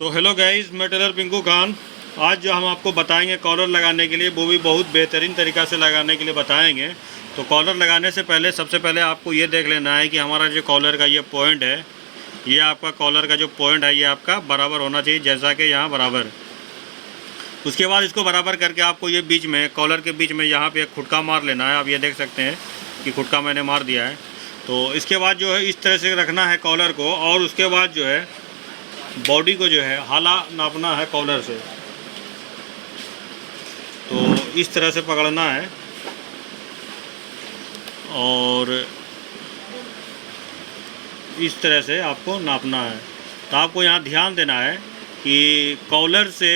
तो hello guys, मैं Taylor Pinku Khan. आज जो हम आपको बताएंगे कॉलर लगाने के लिए, वो भी बहुत बेहतरीन तरीक़ा से लगाने के लिए बताएंगे। तो कॉलर लगाने से पहले सबसे पहले आपको ये देख लेना है कि हमारा जो कॉलर का ये पॉइंट है, ये आपका कॉलर का जो पॉइंट है ये आपका बराबर होना चाहिए, जैसा कि यहाँ बराबर। उसके बाद इसको बराबर करके आपको ये बीच में, कॉलर के बीच में यहाँ पर एक खुटका मार लेना है। आप ये देख सकते हैं कि खुटका मैंने मार दिया है। तो इसके बाद जो है इस तरह से रखना है कॉलर को, और उसके बाद जो है बॉडी को जो है हाला नापना है कॉलर से। तो इस तरह से पकड़ना है और इस तरह से आपको नापना है। तो आपको यहाँ ध्यान देना है कि कॉलर से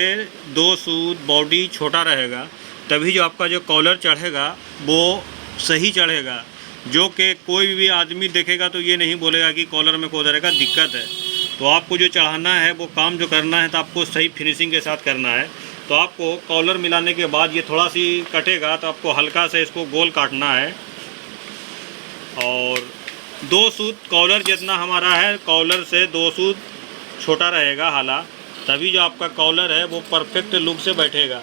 2 सूत बॉडी छोटा रहेगा, तभी जो आपका जो कॉलर चढ़ेगा वो सही चढ़ेगा। जो कि कोई भी आदमी देखेगा तो ये नहीं बोलेगा कि कॉलर में कोई तरह का दिक्कत है। तो आपको जो चढ़ाना है, वो काम जो करना है, तो आपको सही फिनिशिंग के साथ करना है। तो आपको कॉलर मिलाने के बाद ये थोड़ा सी कटेगा, तो आपको हल्का से इसको गोल काटना है। और 2 सूत कॉलर जितना हमारा है, कॉलर से 2 सूत छोटा रहेगा हाला, तभी जो आपका कॉलर है वो परफेक्ट लुक से बैठेगा।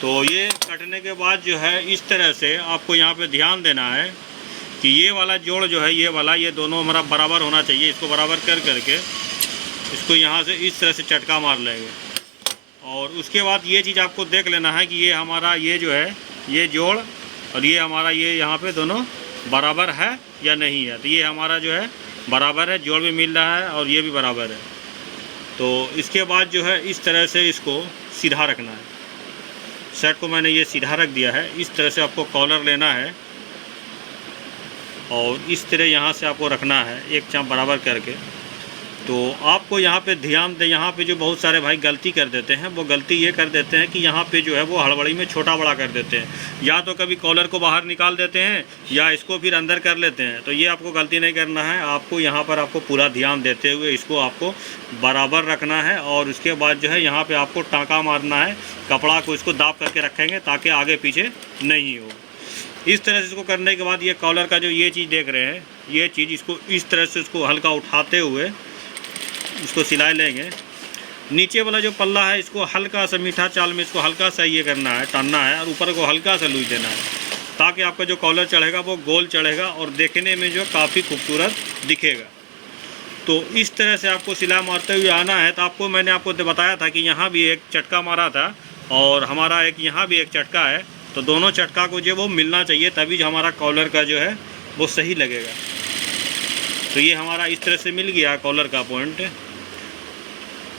तो ये कटने के बाद जो है इस तरह से आपको यहाँ पे ध्यान देना है कि ये वाला जोड़ जो है, ये वाला, ये दोनों हमारा बराबर होना चाहिए। इसको बराबर कर करके इसको यहाँ से इस तरह से चटका मार लेंगे। और उसके बाद ये चीज़ आपको देख लेना है कि ये हमारा ये जो है, ये जोड़ और ये हमारा ये यहाँ पे दोनों बराबर है या नहीं है। तो ये हमारा जो है बराबर है, जोड़ भी मिल रहा है और ये भी बराबर है। तो इसके बाद जो है इस तरह से इसको सीधा रखना है। शर्ट को मैंने ये सीधा रख दिया है। इस तरह से आपको कॉलर लेना है और इस तरह यहाँ से आपको रखना है, एक चाप बराबर करके। तो आपको यहाँ पे ध्यान दें, यहाँ पे जो बहुत सारे भाई गलती कर देते हैं, वो गलती ये कर देते हैं कि यहाँ पे जो है वो हड़बड़ी में छोटा बड़ा कर देते हैं। या तो कभी कॉलर को बाहर निकाल देते हैं या इसको फिर अंदर कर लेते हैं। तो ये आपको गलती नहीं करना है। आपको यहाँ पर आपको पूरा ध्यान देते हुए इसको आपको बराबर रखना है। और उसके बाद जो है यहाँ पर आपको टाँका मारना है, कपड़ा को इसको दाब करके रखेंगे ताकि आगे पीछे नहीं हो। इस तरह से इसको करने के बाद ये कॉलर का जो ये चीज़ देख रहे हैं, ये चीज़ इसको इस तरह से इसको हल्का उठाते हुए इसको सिलाई लेंगे। नीचे वाला जो पल्ला है इसको हल्का सा मीठा चाल में इसको हल्का सा ये करना है, टानना है, और ऊपर को हल्का सा लूज देना है, ताकि आपका जो कॉलर चढ़ेगा वो गोल चढ़ेगा और देखने में जो काफ़ी खूबसूरत दिखेगा। तो इस तरह से आपको सिलाई मारते हुए आना है। तो आपको मैंने आपको बताया था कि यहाँ भी एक चटका मारा था और हमारा एक यहाँ भी एक चटका है। तो दोनों चटका को जो वो मिलना चाहिए, तभी जो हमारा कॉलर का जो है वो सही लगेगा। तो ये हमारा इस तरह से मिल गया कॉलर का पॉइंट।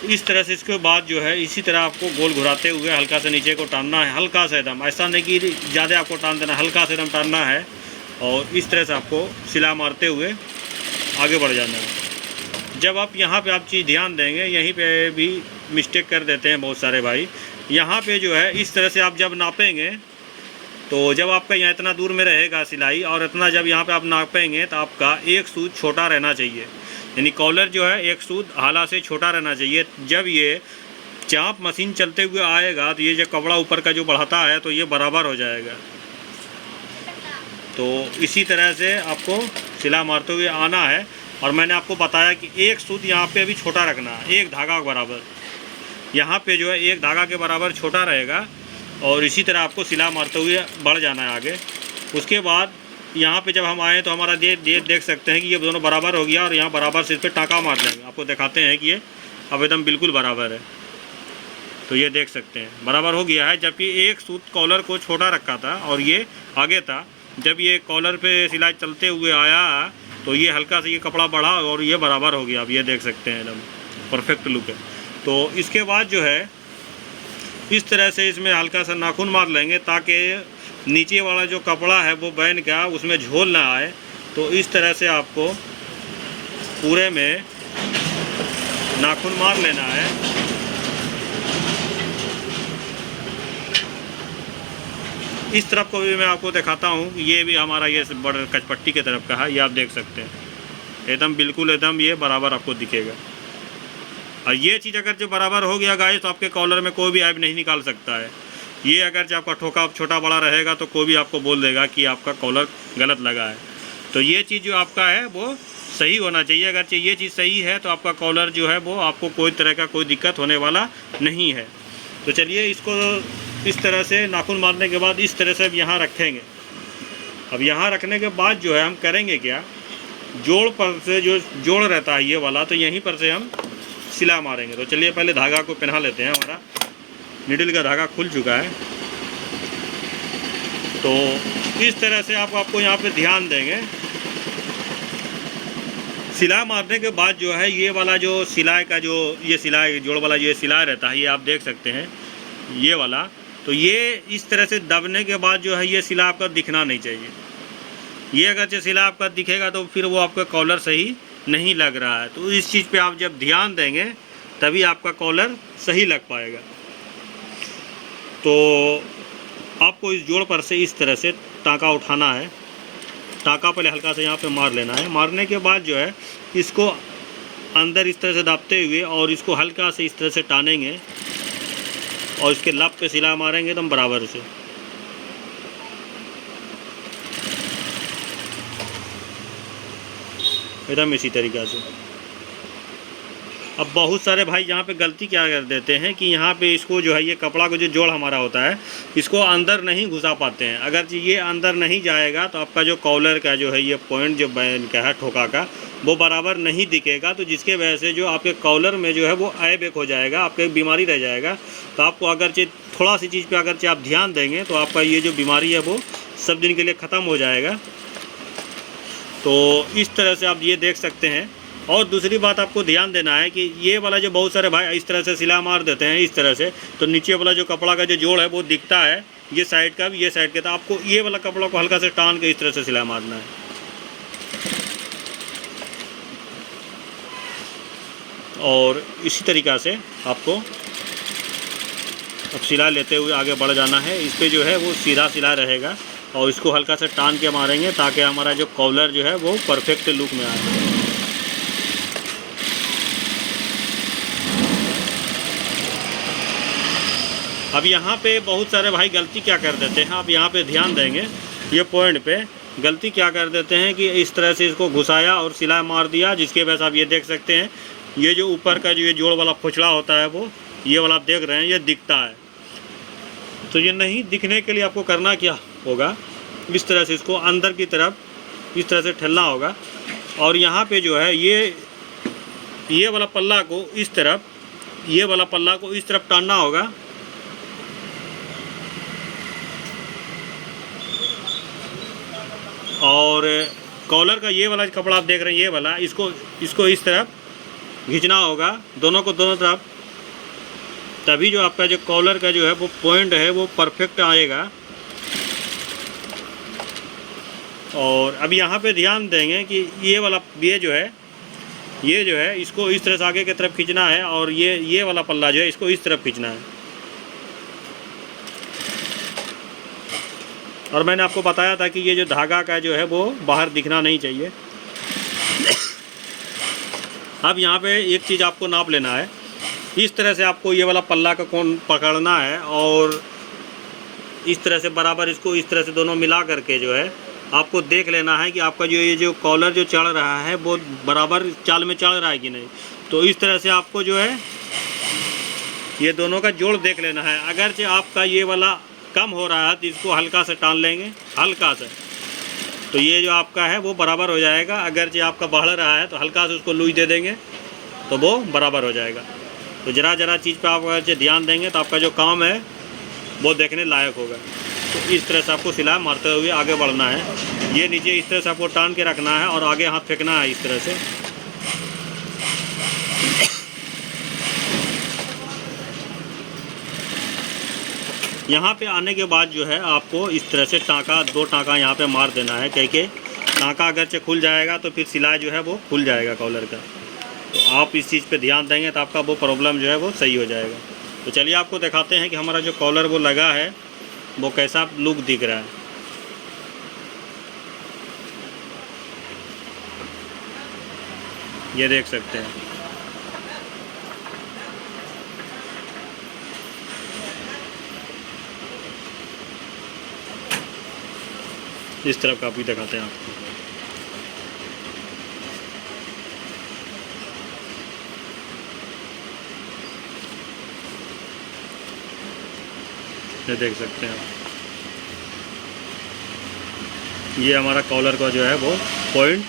इस तरह से इसके बाद जो है इसी तरह आपको गोल घुराते हुए हल्का से नीचे को टानना है, हल्का से एकदम, ऐसा नहीं कि ज़्यादा आपको टान देना, हल्का से एकदम टानना है। और इस तरह से आपको सिलाई मारते हुए आगे बढ़ जाना है। जब आप यहाँ पे आप चीज़ ध्यान देंगे, यहीं पे भी मिस्टेक कर देते हैं बहुत सारे भाई। यहाँ पे जो है इस तरह से आप जब नापेंगे, तो जब आपका यहाँ इतना दूर में रहेगा सिलाई और इतना जब यहाँ पे आप नापेंगे, तो आपका एक सूत छोटा रहना चाहिए। यानी कॉलर जो है एक सूत हाला से छोटा रहना चाहिए। जब ये चाप मशीन चलते हुए आएगा तो ये जो कपड़ा ऊपर का जो बढ़ाता है तो ये बराबर हो जाएगा। तो इसी तरह से आपको सिलाई मारते हुए आना है। और मैंने आपको बताया कि एक सूत यहाँ पे अभी छोटा रखना है, एक धागा के बराबर। यहाँ पे जो है एक धागा के बराबर छोटा रहेगा और इसी तरह आपको सिलाई मारते हुए बढ़ जाना है आगे। उसके बाद यहाँ पे जब हम आए तो हमारा देख सकते हैं कि ये दोनों बराबर हो गया और यहाँ बराबर से इस पर टाँका मार देंगे। आपको दिखाते हैं कि ये अब एकदम बिल्कुल बराबर है। तो ये देख सकते हैं बराबर हो गया है। जबकि एक सूत कॉलर को छोटा रखा था और ये आगे था। जब ये कॉलर पे सिलाई चलते हुए आया तो ये हल्का से ये कपड़ा बढ़ा और ये बराबर हो गया। अब ये देख सकते हैं एकदम परफेक्ट लुक है। तो इसके बाद जो है इस तरह से इसमें हल्का सा नाखून मार लेंगे, ताकि नीचे वाला जो कपड़ा है वो बैन का उसमें झोल ना आए। तो इस तरह से आपको पूरे में नाखून मार लेना है। इस तरफ को भी मैं आपको दिखाता हूँ। ये भी हमारा ये बड़ कचपट्टी के तरफ का है, ये आप देख सकते हैं एकदम बिल्कुल एकदम ये बराबर आपको दिखेगा। और ये चीज़ अगर जो बराबर हो गया गाइस, तो आपके कॉलर में कोई भी ऐब नहीं निकाल सकता है। ये अगर जो आपका ठोका छोटा बड़ा रहेगा तो कोई भी आपको बोल देगा कि आपका कॉलर गलत लगा है। तो ये चीज़ जो आपका है वो सही होना चाहिए। अगर ये चीज़ सही है तो आपका कॉलर जो है वो आपको कोई तरह का कोई दिक्कत होने वाला नहीं है। तो चलिए इसको इस तरह से नाखून मारने के बाद इस तरह से अब यहाँ रखेंगे। अब यहाँ रखने के बाद जो है हम करेंगे क्या, जोड़ पर से जो जोड़ रहता है ये वाला, तो यहीं पर से हम सिला मारेंगे। तो चलिए पहले धागा को पहना लेते हैं। हमारा नीडल का धागा खुल चुका है। तो इस तरह से आपको यहाँ पे ध्यान देंगे। सिलाई मारने के बाद जो है ये वाला जो सिलाई का जो ये सिलाई जोड़ वाला ये सिलाई रहता है, ये आप देख सकते हैं ये वाला, तो ये इस तरह से दबने के बाद जो है ये सिलाई आपका दिखना नहीं चाहिए। ये अगर सिलाई आपका दिखेगा तो फिर वो आपका कॉलर सही नहीं लग रहा है। तो इस चीज़ पे आप जब ध्यान देंगे तभी आपका कॉलर सही लग पाएगा। तो आपको इस जोड़ पर से इस तरह से टाँका उठाना है। टाँका पहले हल्का से यहाँ पे मार लेना है। मारने के बाद जो है इसको अंदर इस तरह से दाबते हुए और इसको हल्का से इस तरह से टानेंगे और इसके लब पे सिलाई मारेंगे एकदम बराबर से। एकदम इसी तरीक़ा से। अब बहुत सारे भाई यहाँ पे गलती क्या कर देते हैं कि यहाँ पे इसको जो है ये कपड़ा का जो जोड़ हमारा होता है इसको अंदर नहीं घुसा पाते हैं। अगर ये अंदर नहीं जाएगा तो आपका जो कॉलर का जो है ये पॉइंट जो बैन का है ठोका का वो बराबर नहीं दिखेगा। तो जिसके वजह से जो आपके कॉलर में जो है वो ऐब एक हो जाएगा, आपके बीमारी रह जाएगा। तो आपको अगरचे थोड़ा सी चीज़ पर अगरचे आप ध्यान देंगे तो आपका ये जो बीमारी है वो सब दिन के लिए ख़त्म हो जाएगा। तो इस तरह से आप ये देख सकते हैं। और दूसरी बात आपको ध्यान देना है कि ये वाला जो बहुत सारे भाई इस तरह से सिलाई मार देते हैं इस तरह से, तो नीचे वाला जो कपड़ा का जो जोड़ है वो दिखता है ये साइड का भी ये साइड का। तो आपको ये वाला कपड़ा को हल्का से टान के इस तरह से सिलाई मारना है। और इसी तरीक़ा से आपको अब सिलाई लेते हुए आगे बढ़ जाना है। इस पर जो है वो सीधा सिलाई रहेगा और इसको हल्का से टान के मारेंगे ताकि हमारा जो कॉलर जो है वो परफेक्ट लुक में आए। अब यहाँ पे बहुत सारे भाई गलती क्या कर देते हैं, आप यहाँ पे ध्यान देंगे ये पॉइंट पे गलती क्या कर देते हैं कि इस तरह से इसको घुसाया और सिलाई मार दिया, जिसके वजह से आप ये देख सकते हैं ये जो ऊपर का जो ये जोड़ वाला फुचड़ा होता है वो ये वाला आप देख रहे हैं ये दिखता है। तो ये नहीं दिखने के लिए आपको करना क्या होगा, इस तरह से इसको अंदर की तरफ इस तरह से ठेलना होगा और यहाँ पे जो है ये वाला पल्ला को इस तरफ, ये वाला पल्ला को इस तरफ टानना होगा और कॉलर का ये वाला कपड़ा आप देख रहे हैं ये वाला इसको इस तरफ खींचना होगा, दोनों को दोनों तरफ, तभी जो आपका जो कॉलर का जो है वो पॉइंट है वो परफेक्ट आएगा। और अब यहाँ पे ध्यान देंगे कि ये वाला ये जो है इसको इस तरह से आगे की तरफ खींचना है और ये वाला पल्ला जो है इसको इस तरफ खींचना है। और मैंने आपको बताया था कि ये जो धागा का जो है वो बाहर दिखना नहीं चाहिए। अब यहाँ पे एक चीज़ आपको नाप लेना है। इस तरह से आपको ये वाला पल्ला का कोण पकड़ना है और इस तरह से बराबर इसको इस तरह से दोनों मिला करके जो है आपको देख लेना है कि आपका जो ये जो कॉलर जो चढ़ रहा है वो बराबर चाल में चढ़ रहा है कि नहीं। तो इस तरह से आपको जो है ये दोनों का जोड़ देख लेना है। अगरचे आपका ये वाला कम हो रहा है तो इसको हल्का से टान लेंगे, हल्का से, तो ये जो आपका है वो बराबर हो जाएगा। अगर जो आपका बढ़ रहा है तो हल्का से उसको लूज दे देंगे तो वो बराबर हो जाएगा। तो ज़रा चीज़ पे आप अगर ध्यान देंगे तो आपका जो काम है वो देखने लायक होगा। तो इस तरह से आपको सिलाई मारते हुए आगे बढ़ना है। ये नीचे इस तरह से आपको टान के रखना है और आगे हाथ फेंकना है इस तरह से। यहाँ पे आने के बाद जो है आपको इस तरह से टाँका, 2 टाँका यहाँ पे मार देना है, क्योंकि टाँका अगर से खुल जाएगा तो फिर सिलाई जो है वो खुल जाएगा कॉलर का। तो आप इस चीज़ पे ध्यान देंगे तो आपका वो प्रॉब्लम जो है वो सही हो जाएगा। तो चलिए आपको दिखाते हैं कि हमारा जो कॉलर वो लगा है वो कैसा लुक दिख रहा है। ये देख सकते हैं। इस तरफ का भी दिखाते हैं आपको। ये देख सकते हैं, ये हमारा कॉलर का जो है वो पॉइंट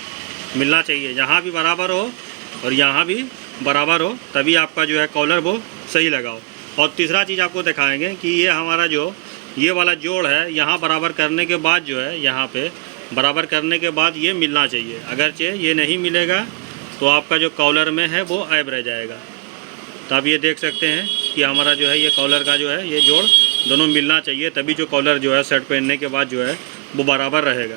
मिलना चाहिए, यहाँ भी बराबर हो और यहाँ भी बराबर हो, तभी आपका जो है कॉलर वो सही लगाओ। और तीसरा चीज़ आपको दिखाएंगे कि ये हमारा जो ये वाला जोड़ है, यहाँ बराबर करने के बाद जो है, यहाँ पे बराबर करने के बाद ये मिलना चाहिए। अगरचे ये नहीं मिलेगा तो आपका जो कॉलर में है वो ऐब रह जाएगा। तो आप ये देख सकते हैं कि हमारा जो है ये कॉलर का जो है ये जोड़ दोनों मिलना चाहिए, तभी जो कॉलर जो है शर्ट पहनने के बाद जो है वो बराबर रहेगा।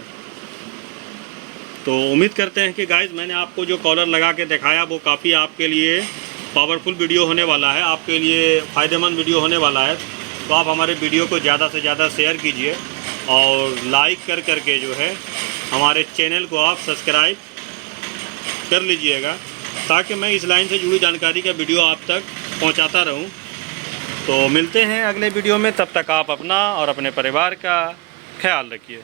तो उम्मीद करते हैं कि गाइस मैंने आपको जो कॉलर लगा के दिखाया वो काफ़ी आपके लिए पावरफुल वीडियो होने वाला है, आपके लिए फ़ायदेमंद वीडियो होने वाला है। तो आप हमारे वीडियो को ज़्यादा से ज़्यादा शेयर कीजिए और लाइक करके जो है हमारे चैनल को आप सब्सक्राइब कर लीजिएगा, ताकि मैं इस लाइन से जुड़ी जानकारी का वीडियो आप तक पहुंचाता रहूं। तो मिलते हैं अगले वीडियो में, तब तक आप अपना और अपने परिवार का ख्याल रखिए।